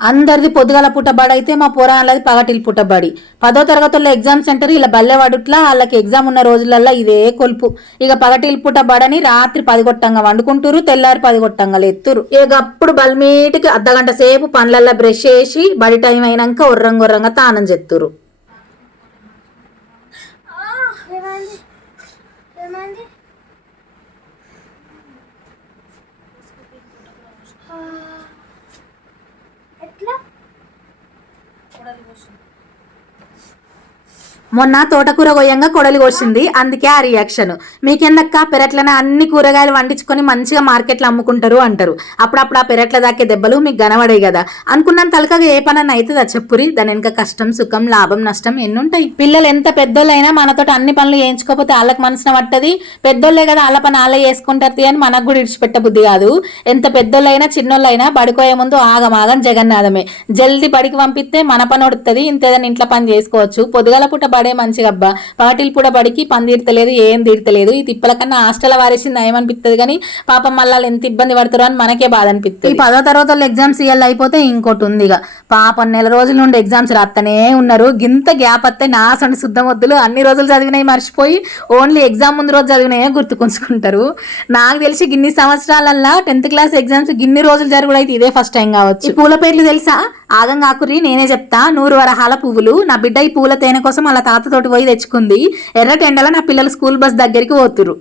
అందరిది పొద్దుగాల పుట్టబడి అయితే మా పోరాళ్ళది పగటిల్ పుట్టబడి 10వ తరగతుల్లో ఎగ్జామ్ సెంటర్ ఇలా బల్లెవాడుట్లా వాళ్ళకి ఎగ్జామ్ ఉన్న రోజులల్లో ఇదే కొలుపు. ఇక పగటిల్ పుట్టబడని రాత్రి 10 కొట్టంగా వండుకుంటారు, తెల్లారి 10 కొట్టంగా ఎత్తురు. ఇక అప్పుడు బల్మీటికి అర్ధగంట సేపు పండ్లల్లో బ్రష్ చేసి బడి టైం అయినాక ఒర్రంగా తానం చేస్తురు. మొన్న తోటకూర కొయ్యంగా కొడలి కోసింది, అందుకే ఆ రియాక్షన్. మీకెందక్క పెరట్లనే అన్ని కూరగాయలు వండించుకొని మంచిగా మార్కెట్లో అమ్ముకుంటారు అంటారు. అప్పుడప్పుడు ఆ పెరట్ల దాకే దెబ్బలు మీకు కనబడే కదా అనుకున్నాను. తలకగా ఏ పనన్నా అవుతుందా చెప్పురి? దాని వెనక కష్టం సుఖం లాభం నష్టం ఎన్ని ఉంటాయి. పిల్లలు ఎంత పెద్దోళ్ళైనా మనతో అన్ని పనులు చేయించుకోకపోతే వాళ్ళకి మనసున పట్టది. పెద్దోళ్ళే కదా వాళ్ళ పని వాళ్ళే చేసుకుంటారు అని మనకు కూడా ఇడిచిపెట్ట బుద్ధి కాదు. ఎంత పెద్దోళ్ళైనా చిన్నోళ్ళైనా బడికోయే ముందు ఆగమాగం జగన్నాథమే. జల్దీ బడికి పంపిస్తే మన పని వడుతుంది, ఇంతేదని ఇంట్లో పని చేసుకోవచ్చు. పొద్దుగాల పూట బడే మంచిగా అబ్బా, పాటిల్ పూట బడికి పని తీర్తలేదు, ఏం తీర్తలేదు. ఈ తిప్పల కన్నా హాస్టల్ వారేసింది ఏమనిపిస్తుంది కానీ పాపం మళ్ళీ ఎంత ఇబ్బంది పడతారో అని మనకే బాధ అనిపిస్తుంది. ఈ 10వ తరగతుల్లో ఎగ్జామ్స్ ఇయ్యాలి అయిపోతే ఇంకోటి ఉంది. ఇక పాపం నెల రోజుల నుండి ఎగ్జామ్స్ రాస్తనే ఉన్నారు. గింత గ్యాప్ వస్తే నా సండి శుద్ధ వద్దులు అన్ని రోజులు చదివినాయి మర్చిపోయి ఓన్లీ ఎగ్జామ్ ముందు రోజు చదివినాయే గుర్తుకుంచుకుంటారు. నాకు తెలిసి గిన్ని సంవత్సరాలల్లా 10th క్లాస్ ఎగ్జామ్స్ గిన్ని రోజులు జరుగుడైతే ఇదే ఫస్ట్ టైం కావచ్చు. పూల పేర్లు తెలుసా? ఆగం కాకుర్రి, నేనే చెప్తా. 100 వరహాల పువ్వులు. నా బిడ్డ ఈ పూల తేనె కోసం వాళ్ళ తాతతోటి పోయి తెచ్చుకుంది. ఎర్రటెండల నా పిల్లలు స్కూల్ బస్ దగ్గరికి పోతురు.